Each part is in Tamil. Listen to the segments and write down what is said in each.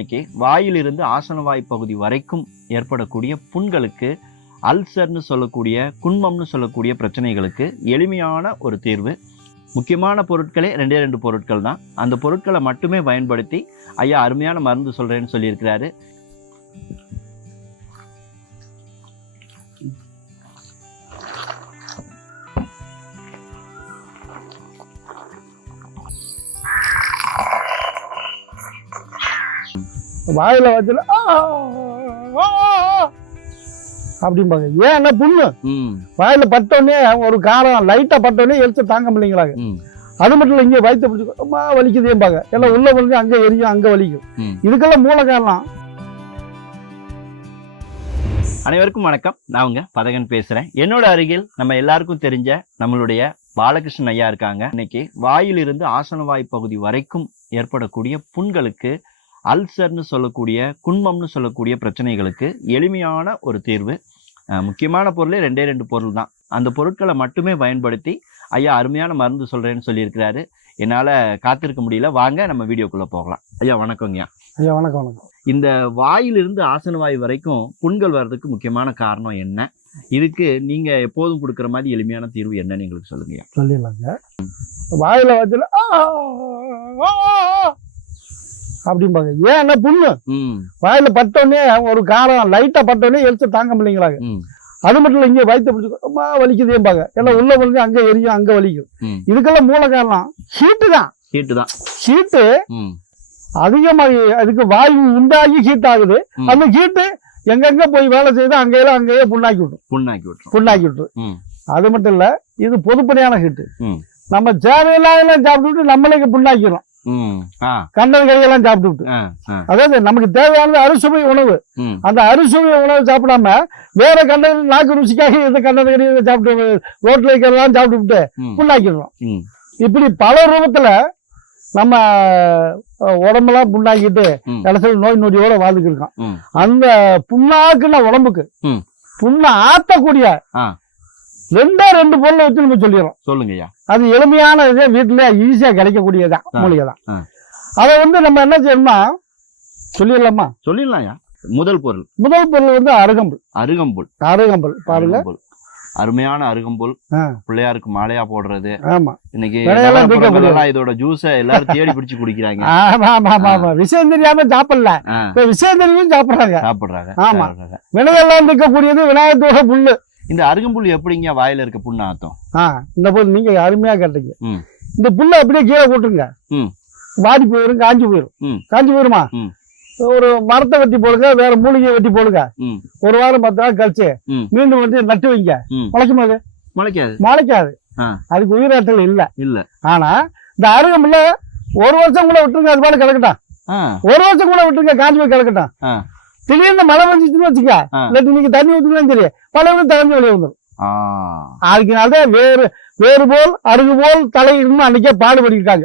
இன்னைக்கு வாயிலிருந்து ஆசனவாய் பகுதி வரைக்கும் ஏற்படக்கூடிய புண்களுக்கு அல்சர்னு சொல்லக்கூடிய குன்மம்னு சொல்லக்கூடிய பிரச்சனைகளுக்கு எளிமையான ஒரு தீர்வு. முக்கியமான பொருட்களே ரெண்டே ரெண்டு பொருட்கள் தான். அந்த பொருட்களை மட்டுமே பயன்படுத்தி ஐயா அருமையான மருந்து சொல்கிறேன்னு சொல்லியிருக்கிறாரு. வாயில வச்சுல அப்படிம்பாங்க. ஏன் என்ன புண்ணு? வாயில பட்டோடனே ஒரு காரம் லைட்டா பட்டோடனே எரிச்சு தாங்க முடியலைங்களாங்க. அது மட்டும் இல்லை இங்கே வயிற்று பிடிச்சி ரொம்ப வலிக்குதேம்பாங்க. எல்லாம் உள்ள வந்து அங்க எரியும் அங்க வலிக்கும். இதுக்கெல்லாம் மூல காரணம். அனைவருக்கும் வணக்கம். நான் உங்க பதகன் பேசுறேன். என்னோட அருகில் நம்ம எல்லாருக்கும் தெரிஞ்ச நம்மளுடைய பாலகிருஷ்ணன் ஐயா இருக்காங்க. இன்னைக்கு வாயிலிருந்து ஆசனவாய் பகுதி வரைக்கும் ஏற்படக்கூடிய புண்களுக்கு அல்சர்னு சொல்லக்கூடிய குன்மம்னு சொல்லக்கூடிய பிரச்சனைகளுக்கு எளிமையான ஒரு தீர்வு முக்கியமான பொருளே ரெண்டே ரெண்டு பொருள் தான் அந்த பொருட்களை மட்டுமே பயன்படுத்தி ஐயா அருமையான மருந்து சொல்றேன்னு சொல்லியிருக்கிறாரு என்னால காத்திருக்க முடியல வாங்க நம்ம வீடியோக்குள்ள போகலாம் ஐயா வணக்கங்க ஐயா வணக்கம் வணக்கம் இந்த வாயிலிருந்து ஆசனவாய் வரைக்கும் புண்கள் வர்றதுக்கு முக்கியமான காரணம் என்ன இதுக்கு நீங்க எப்போதும் கொடுக்குற மாதிரி எளிமையான தீர்வு என்னன்னு எங்களுக்கு சொல்லுங்க சொல்லிடலாங்க வாயில வச்சுல அப்படிம்பாங்க. ஏன் என்ன புண்ணு? வாயில பட்டோடனே ஒரு காரம் லைட்டா பட்டோடனே எரிச்சு தாங்க முடியலைங்களாங்க. அது மட்டும் இல்லை இங்கே வயிற்று பிடிச்சி ரொம்ப வலிக்குதேம்பாங்க. எல்லாம் உள்ள வந்து அங்க எரியும் அங்க வலிக்கும். இதுக்கெல்லாம் மூல காரணம். ஹீட்டு தான். ஹீட்டு தான். ஹீட்டு அதிகமாக அதுக்கு வாயு உண்டாகி ஹீட் ஆகுது. அந்த ஹீட்டு எங்கெங்க போய் வேலை செய்யுது அங்கெல்லாம் அங்கேயே புண்ணாக்கி விட்டுரும். புண்ணாக்கி விட்டுரும். புண்ணாக்கி விட்டுரும். அது மட்டும் இல்ல இது பொதுப்படையான ஹீட்டு. நம்ம தேவையில்லாதெல்லாம் சாப்பிட்டுட்டு நம்மளே புண்ணாக்கிறோம் கடையெல்லாம் சாப்பிட்டு அதாவது நமக்கு தேவையானது அறுசுவை உணவு. அந்த அறுசுவை உணவு சாப்பிடாம வேற கண்டது நாக்கு ருசிக்காக இந்த கண்டது கடையை சாப்பிட்டு ரோட்ல இருக்கிறதெல்லாம் சாப்பிட்டு புண்ணாக்கிடுறோம். இப்படி பல ரூபத்துல நம்ம உடம்பெல்லாம் புண்ணாக்கிட்டு. கடைசியில் நோய் நொடியோட வாழ்ந்துட்டு இருக்கோம். ம். அந்த புண்ணாக்குன உடம்புக்கு. புண்ணை ஆத்தக்கூடிய. ரெண்டே ரெண்டு பொருளை வச்சு நம்ம சொல்லிடுறோம். சொல்லுங்க ஐயா அது எளிமையான இதே வீட்டுல ஈஸியா கிடைக்கக்கூடியதான். மூலிகை தான். அதை வந்து நம்ம என்ன செய்யணும்னா சொல்லிடலாமா? சொல்லிடலாம் ஐயா முதல் பொருள். முதல் பொருள் வந்து அருகம்புல். அருகம்புல். அருகம்புல் பாருங்க. அருமையான அருகம்புல். பிள்ளையாருக்கு மாலையா போடுறது. ஆமா. இன்னைக்கு இதோட ஜூஸ எல்லாரும் தேடி பிடிச்சு குடிக்கிறாங்க. ஆமா ஆமா ஆமா ஆமா. விஷயம் தெரியாம சாப்பிடல. விஷயம் தெரியும் சாப்பிடுறாங்க. சாப்பிடுறாங்க. ஆமா. வினையெல்லாம் இருக்கக்கூடியது விநாயகத்தோட புல்லு. இந்த அருகம்புல் எப்படிங்க வாயில இருக்க புண்ணு ஆத்தம் ஆ இந்த புல் நீங்க அருமையா கேட்டீங்க. இந்த புல்லை அப்படியே கீழே போட்டுருங்க. வாடி போயிடும் காஞ்சி போயிடும். காஞ்சி போயிருமா. ஒரு மரத்தை வெட்டி போடுங்க வேற மூலிகையை வெட்டி போடுங்க ஒரு வாரம் பத்து நாள் கழிச்சு. மீண்டும் வந்து நட்டு வைங்க. முளைக்கும் போது முளைக்காது முளைக்காது. அதுக்கு உயிராற்றல் இல்ல இல்ல ஆனா இந்த அருகம்புல்ல ஒரு வருஷம் கூட விட்டுருங்க அது பாட்டு கிடக்கட்டும் ஒரு வருஷம் கூட விட்டுருங்க காஞ்சி போய் கிடக்கட்டும். திடீர்னு மழை வந்துச்சுன்னு வச்சுக்க. இல்லாட்டி நீங்க தண்ணி ஊத்துக்கலாம் சரி. வந்து தகுந்த வெளியே வந்துடும் ஆ. அதுக்குனால்தான் வேறு வேறு போல் அருகு போல் தலை இருந்து அன்னைக்கே பாடுபடிருக்காங்க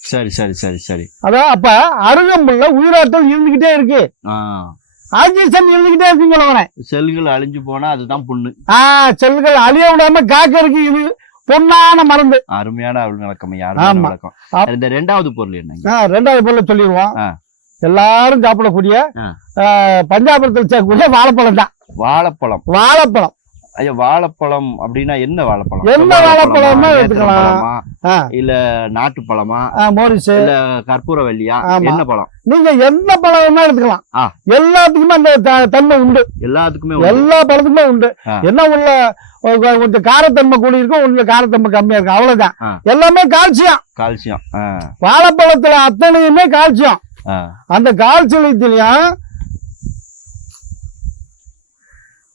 சரி சரி சரி சரி. அதான் அப்ப அருகம்புல்ல உயிராற்றல் இருந்துகிட்டே இருக்கு. ஆக்சிஜன் இருந்துகிட்டே இருக்குங்கள செல்கள் அழிஞ்சு போனா அதுதான் புண்ணு. ஆஹ் செல்கள் அழிய விடாம காக்கறதுக்கு இது பொன்னான மருந்து. அருமையான விளக்கம் அப்- இந்த ரெண்டாவது பொருள் ஆஹ் ரெண்டாவது பொருளை சொல்லிடுவோம். எல்லாரும் சாப்பிடக்கூடிய பஞ்சாபத்தில் சேர்க்கக்கூடிய வாழைப்பழம் தான். வாழைப்பழம். வாழைப்பழம். ஐயா வாழைப்பழம் அப்படின்னா என்ன வாழைப்பழம்? என்ன வாழைப்பழம்னா எடுத்துக்கலாம். இல்ல நாட்டு பழமா மோரிஸ் இல்ல கற்பூரவல்லியா. என்ன பழம்? நீங்க எந்த பழம் எடுத்துக்கலாம். எல்லாத்துக்குமே அந்த தன்மை உண்டு. எல்லாத்துக்குமே. எல்லா பழத்துக்குமே உண்டு. என்ன உள்ள கொஞ்சம் காரத்தன்மை கூடி இருக்கும் உள்ள காரத்தன்மை கம்மியா இருக்கும். அவ்வளவுதான். எல்லாமே கால்சியம். கால்சியம். வாழைப்பழத்துல அத்தனையுமே கால்சியம். அந்த கால்சியத்திலையும்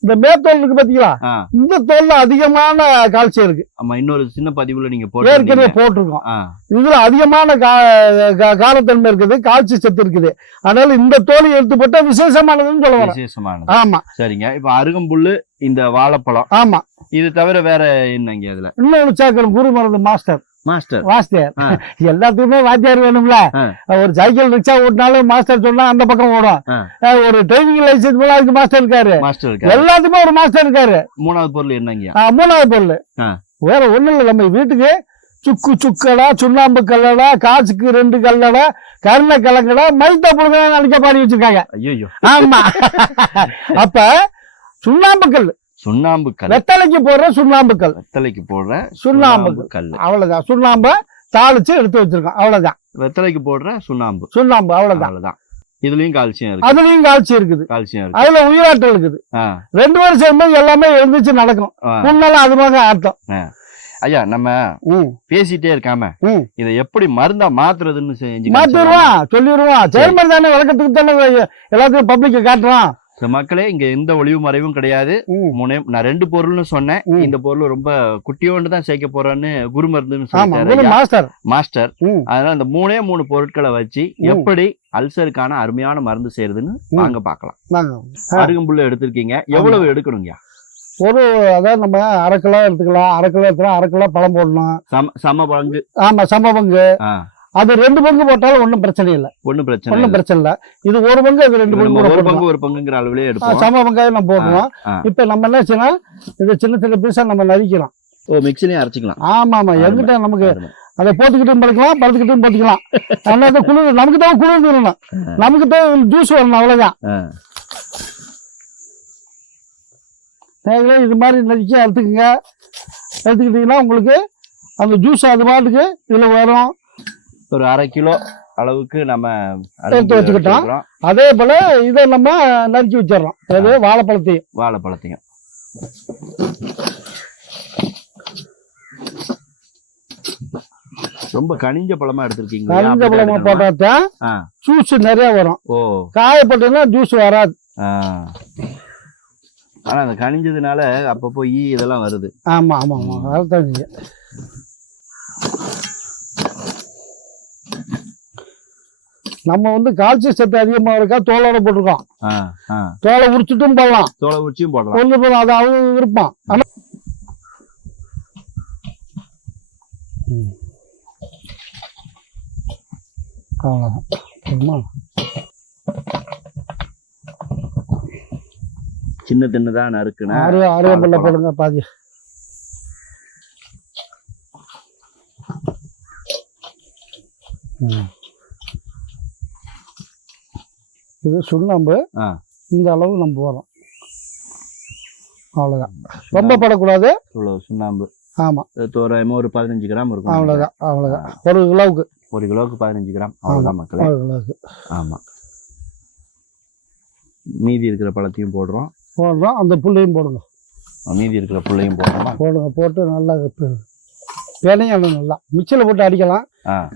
இந்த மேத்தோல் இருக்கு பாத்தீங்களா. இந்த தோல்ல அதிகமான கால்சியம் இருக்கு. ஆமா இன்னொரு சின்ன பதிவுல நீங்க ஏற்கனவே போட்டு போட்டிருக்கோம் இதுல அதிகமான கா- கா- காரத்தன்மை இருக்குது கால்சிய சத்து இருக்குது. அதனால இந்த தோலை எடுத்து போட்டா விசேஷமானதுன்னு சொல்ல வரேன். விசேஷமானது. ஆமா. சரிங்க. இப்ப அருகம்புல்லு இந்த வாழைப்பழம். ஆமா. இது தவிர வேற என்னங்க அதுல இன்னொரு சேர்க்கணும் குரு மருந்து மாஸ்டர். மாஸ்டர். ஆ. எல்லாத்துக்குமே வாத்தியார் வேணும்ல. ஒரு சைக்கிள் ரிக்ஷா ஓட்டினாலும் மாஸ்டர் சொன்னா அந்த பக்கம் ஓடும். ஒரு ட்ரைனிங் லைசன்ஸ் போல அதுக்கு மாஸ்டர் இருக்காரு. மாஸ்டர் எல்லாத்துக்குமே ஒரு மாஸ்டர் இருக்காரு. மூணாவது பொருள் என்னங்க மூணாவது பொருள். வேற ஒண்ணும் இல்லை நம்ம வீட்டுக்கு சுக்கு சுக்கடா சுண்ணாம்பு கல்லடா காசுக்கு ரெண்டு கல்லடா கருணை கலங்கடா மைத்தா புழுங்க நினைக்க பாடி வச்சிருக்காங்க. ஆமா. அப்ப சுண்ணாம்பு கல். சுண்ணாம்பு கல். வெத்தலைக்கு போடுற சுண்ணாம்பு கல். வெத்தலைக்கு போடுற சுண்ணாம்பு கல். அவ்வளவுதான். சுண்ணாம்பை தாளிச்சு எடுத்து வச்சிருக்கோம். அவ்வளவுதான். வெத்தலைக்கு போடுற சுண்ணாம்பு. சுண்ணாம்பு அவ்வளவுதான். அவ்வளவுதான். இதுலயும் கால்சியம் இருக்கு. அதுலயும் காய்ச்சி இருக்குது. கால்சியம் இருக்கு. அதுல உயிராற்றல் இருக்குது. ரெண்டு பேரும் சேரும்போது எல்லாமே எழுந்துச்சு நடக்கும். முன்னால அது மாதிரி அர்த்தம். ஐயா நம்ம பேசிட்டே இருக்காம இதை எப்படி மருந்தா மாத்துறதுன்னு செஞ்சு? மாத்திடுவான் சொல்லிடுவான் சேர்மன் தானே விளக்கத்துக்கு தானே எல்லாத்தையும் பப்ளிக்க காட்டுறான் இந்த மக்களே இங்க எந்த ஒளிவு மறைவும் கிடையாது. ம். மூணே நான் ரெண்டு பொருள்னு சொன்னேன். இந்த பொருள் ரொம்ப குட்டியோண்டு தான் சேர்க்க போறேன்னு குரு மருந்துன்னு. மாஸ்டர் மாஸ்டர் அதனால இந்த மூணே மூணு பொருட்களை வச்சு. எப்படி அல்சருக்கான அருமையான மருந்து செய்யறதுன்னு ம். வாங்க பார்க்கலாம். நாங்க ஆ. அருகம்புல்ல எடுத்திருக்கீங்க. எவ்வளவு எடுக்கணுங்க ஒரு அதாவது நம்ம அரை கிலோ எடுத்துக்கலாம். அரை கிலோ எடுத்துக்கலாம் அரை கிலோ பழம் போடணும். சம சம பங்கு. ஆமா சம பங்கு. அது ரெண்டு பங்கு போட்டாலும் ஒன்றும் பிரச்சனை இல்லை. ஒண்ணும் பிரச்சனை ஒன்றும். பிரச்சனை இல்லை. இது ஒரு பங்கு அது ரெண்டு பங்கு ஒரு பங்கு ஒரு பங்குங்கிற அளவுலயே எடுப்போம். சம வெங்காயம் நம்ம போடுவோம். இப்ப நம்ம என்ன செய்யலாம் இது சின்ன சின்ன பீஸா நம்ம நறுக்கலாம் ஓ மிக்சிலையும் அரைச்சிக்கலாம். ஆமா ஆமா. அருமை. எங்கிட்ட நமக்கு. அதை போட்டுக்கிட்டும் படுக்கலாம் படுத்துக்கிட்டும் படுத்துக்கலாம் அதனால இந்த குளிர் நமக்கு தான் குளிர் வரணும் நமக்கு தான் ஜூஸ் வரணும் அவ்வளவுதான். ஆ. நீங்களே இது மாதிரி நறுக்கி அறுத்துக்குங்க. எடுத்துக்கிட்டீங்கன்னா உங்களுக்கு அந்த ஜூஸ் அது பாட்டுக்கு இதுல வரும். ஒரு அரை கிலோ அளவுக்கு நம்ம எடுத்து வச்சுக்கிட்டோம். அதே போல இதை நம்ம நறுக்கி வச்சிடறோம். அது வாழைப்பழத்தையும். வாழைப்பழத்தையும். ரொம்ப கனிஞ்ச பழமா எடுத்திருக்கீங்க கரிஞ்ச பழமா போட்டாத்தான் ஆ. ஜூஸ் நிறைய வரும். ஓ. காயப்பட்டதுன்னா ஜூஸ் வராது. ஆனா அந்த கனிஞ்சதுனால அப்பப்போ ஈ இதெல்லாம் வருது. ஆமா ஆமா ஆமா. அதான் நம்ம வந்து கால்சியம் சத்து அதிகமா இருக்கா தோலோட போட்டிருக்கோம். தோலை உரிச்சிட்டும் போடலாம் தோலை உச்சியும் போடலாம் கொண்டு போகலாம் அது அவங்க விருப்பம் ஆனா ம். அவ்வளவுதான் போதுமா? சின்ன தின்னதா நறுக்குனா வாழைப்பழம். போடுங்க பாதி ம். இது சுண்ணாம்பு. இந்த அளவு நம்ம போகிறோம் அவ்வளோதான் ரொம்ப படக்கூடாது இவ்வளவு சுண்ணாம்பு. ஆமா. இது தோராயமா ஒரு பதினஞ்சு கிராம் இருக்கும். அவ்வளோதான் அவ்வளோதான் ஒரு கிலோவுக்கு. ஒரு கிலோவுக்கு பதினஞ்சு கிராம். அவ்வளவுதான் மக்களே. ஒரு கிலோவுக்கு. ஆமா. மீதி இருக்கிற பழத்தையும் போடுறோம். போடுறோம். அந்த புள்ளையும் போடுங்க. மீதி இருக்கிற புள்ளையும் போடுறோமா போடுங்க. போட்டு நல்லா பிணையணும் நல்லா. மிக்சியில் போட்டு அடிக்கலாம்.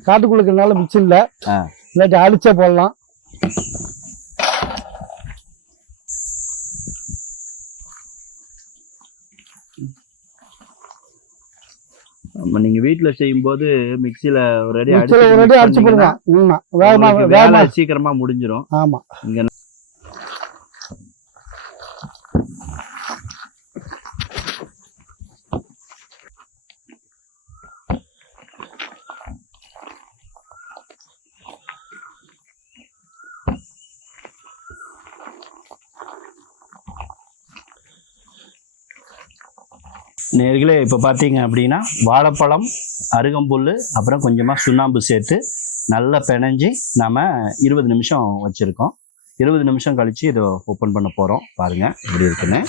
காட்டுக்குள்ளுக்குனால ஆ. இல்லாட்டி அடிச்சே போடலாம். ஆமா, நீங்க வீட்டுல செய்யும்போது மிக்ஸில ஒரு அடி மிக்சியில் ஒரு அடி அடிச்சு போடுங்க. வேகமா வேகமா. சீக்கிரமா முடிஞ்சிரும். ஆமா. இங்க நேர்களே இப்போ பார்த்தீங்க அப்படின்னா வாழைப்பழம் அருகம்புல் அப்புறம் கொஞ்சமாக சுண்ணாம்பு சேர்த்து நல்லா பிணைஞ்சு நம்ம இருபது நிமிஷம் வச்சுருக்கோம். இருபது நிமிஷம் கழித்து இதை ஓப்பன் பண்ண போகிறோம் பாருங்கள் இப்படி இருக்குன்னு.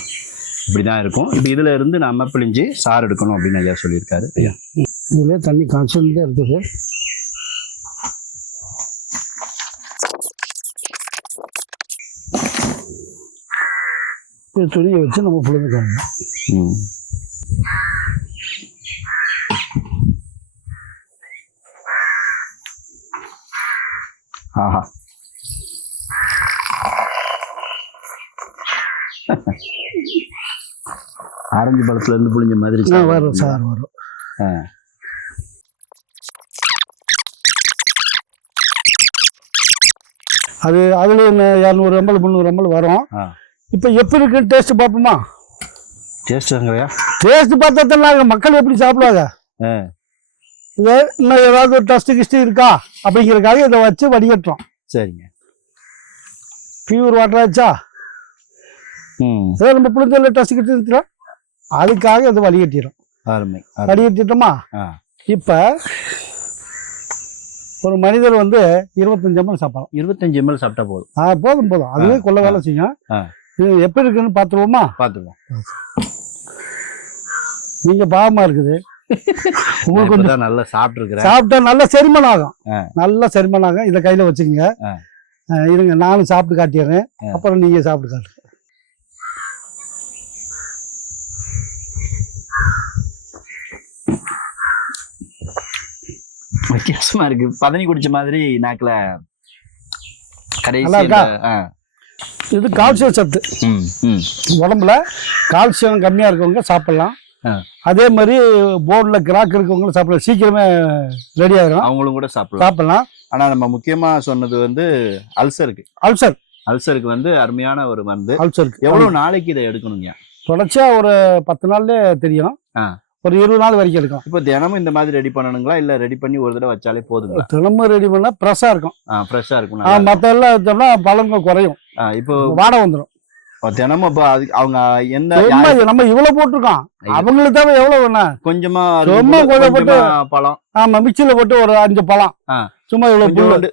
இப்படி தான் இருக்கும். இப்போ இதில் இருந்து நம்ம பிழிஞ்சு சாறு எடுக்கணும் அப்படின்னு ஐயா சொல்லியிருக்காரு. ஐயா. இதுலேயே தண்ணி காய்ச்சல் இருக்குது துணியை வச்சு நம்ம புழுந்துக்கணும் ம். ஆஹா. ஆரஞ்சு பழத்துல இருந்து புளிஞ்ச மாதிரி வரும் சார் வரும். அது அதுல இரநூறு எம்எல் முந்நூறு எம்எல் வரும். இப்போ எப்படி இருக்குன்னு டேஸ்ட் பார்ப்போமா? டேஸ்ட்டுங்கய்யா டேஸ்ட் பார்த்தா மக்கள் எப்படி சாப்பிடுவாங்க. இது இன்னும் ஏதாவது ஒரு டஸ்ட் கிஸ்ட் இருக்கா? அப்படிங்கிறதுக்காக இதை வச்சு வடிகட்டுறோம். சரிங்க. பியூர் வாட்டர் ஆச்சா? நம்ம புளிஞ்சல டஸ்ட் கிஸ்ட் இருக்குல்ல? அதுக்காக இதை வடிகட்டிடும் அருமை. வடிகட்டிட்டோமா? இப்போ ஒரு மனிதர் வந்து இருபத்தஞ்சு எம்எல் சாப்பிடலாம். இருபத்தஞ்சு எம்எல் சாப்பிட்டா போதும். ஆ போதும் போதும். அதுவே கொள்ள வேலை செய்யும். இது எப்படி இருக்குன்னு பார்த்துருவோமா? பாத்துருவோம் நீங்க பாவமா இருக்குது. உங்களுக்கு நல்லா சாப்பிட்டு சாப்பிட்டா நல்ல செரிமானம் ஆகும். நல்ல செரிமானம் ஆகும். இதை கையில வச்சுக்கோங்க. இருங்க நானும் சாப்பிட்டு காட்டிடுறேன். அப்புறம் நீங்க சாப்பிட்டு காட்டுங்க வித்தியாசமா இருக்கு. பதனி குடிச்ச மாதிரி நாக்குல கடைசி. இது கால்சியம் சத்து. ம், ம். உடம்புல கால்சியம் கம்மியா இருக்கவங்க சாப்பிடலாம். அதே மாதிரி போர்டில் கிராக் இருக்கவங்களும் சாப்பிடலாம். சீக்கிரமே ரெடி ஆயிரும். அவங்களும் கூட சாப்பிடலாம். சாப்பிடலாம். ஆனா நம்ம முக்கியமா சொன்னது வந்து அல்சருக்கு. அல்சர். அல்சருக்கு வந்து அருமையான ஒரு மருந்து. அல்சருக்கு. எவ்வளவு நாளைக்கு இதை எடுக்கணுங்க தொடர்ச்சியா ஒரு பத்து நாள்லயே தெரியும். ஒரு இருபது நாள் வரைக்கும் எடுக்கும். இப்போ தினமும் இந்த மாதிரி ரெடி பண்ணணுங்களா? இல்ல ரெடி பண்ணி ஒரு தடவை வச்சாலே போதுங்களா? தினமும் ரெடி பண்ணா ஃப்ரெஷ்ஷா இருக்கும். ஃப்ரெஷ்ஷா இருக்கும். மத்த எல்லாம் வச்சோம்னா பழங்கள் குறையும். இப்போ வாடை வந்துடும் தினமும் இப்போ அது- அவங்க இது நம்ம இவ்வளவு போட்டிருக்கோம். அவங்களுக்கு தேவை எவ்வளவு வேணும் கொஞ்சமா போட்டு- பழம். ஆமா மிக்சியில போட்டு ஒரு அஞ்சு பழம். சும்மா இவ்வளவு புல்லு.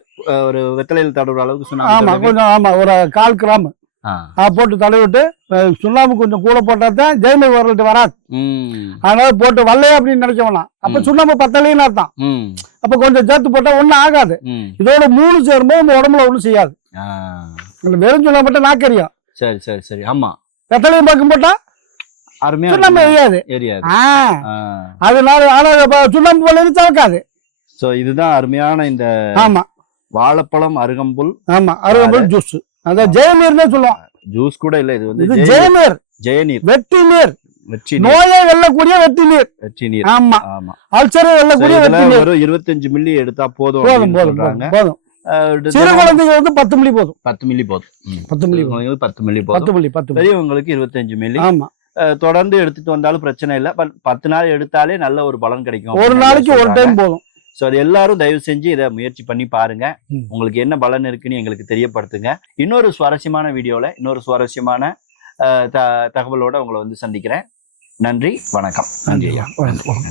ஒரு வெத்தலையில் தடவுற அளவுக்கு ஆமா கொஞ்சம் ஆமா ஒரு கால் கிராம். போட்டு தடவி விட்டு அஹ், சுண்ணாம்பு கொஞ்சம் கூட போட்டா தான் ஜெயமை வராது. அதனால போட்டு வரலையே அப்படின்னு நினைக்க வேணாம். அப்ப. சுண்ணாம்பு பத்தலைன்னு அர்த்தம். அப்ப கொஞ்சம் சேர்த்து போட்டா ஒண்ணும் ஆகாது. இதோட மூணு சேரும்போது உங்க உடம்புல ஒண்ணும் செய்யாது. வெறும் சுண்ணாம்பு மட்டும் நாக்கறியும். சரி சரி சரி. ஆமா. வெத்தலையும் பக்கம் போட்டா அருமையா சுண்ணாம்பு. எரியாது. எரியாது. அதனால ஆனா சுண்ணாம்பு போல இருந்து தவக்காது சோ இதுதான் அருமையான இந்த ஆமா. வாழைப்பழம் அருகம்புல். ஆமா அருகம்புல் ஜூஸ் அதான் ஜெயநீர்னே சொல்லுவோம். ஜூஸ் கூட இல்ல இது வந்து ஜெயநீர். ஜெயநீர். வெற்றி நீர். நோயை வெல்லக்கூடிய நீர். வெற்றி நீர். ஆமா. ஆமா. அல்சரை வெல்லக்கூடிய நீர். இருபத்தஞ்சு மில்லி எடுத்தா போதும் போதும் போதும் போதும். சிறு குழந்தைங்க வந்து பத்து மில்லி போதும். பத்து மில்லி போதும். பத்து மில்லி பத்து மில்லி பத்து மில்லி பத்து பெரியவங்களுக்கு இருபத்தஞ்சு மில்லி. ஆமா. தொடர்ந்து எடுத்துட்டு வந்தாலும் பிரச்சனை இல்ல. பட் பத்து நாள் எடுத்தாலே நல்ல ஒரு பலன் கிடைக்கும் ஒரு நாளைக்கு ஒரு டைம் போதும். ஸோ அது எல்லாரும் தயவு செஞ்சு இதை முயற்சி பண்ணி பாருங்க. உங்களுக்கு என்ன பலன் இருக்குன்னு எங்களுக்கு தெரியப்படுத்துங்க. இன்னொரு சுவாரஸ்யமான வீடியோல இன்னொரு சுவாரஸ்யமான த- தகவலோட உங்களை வந்து சந்திக்கிறேன். நன்றி வணக்கம். நன்றி ஐயா. வணக்கம்.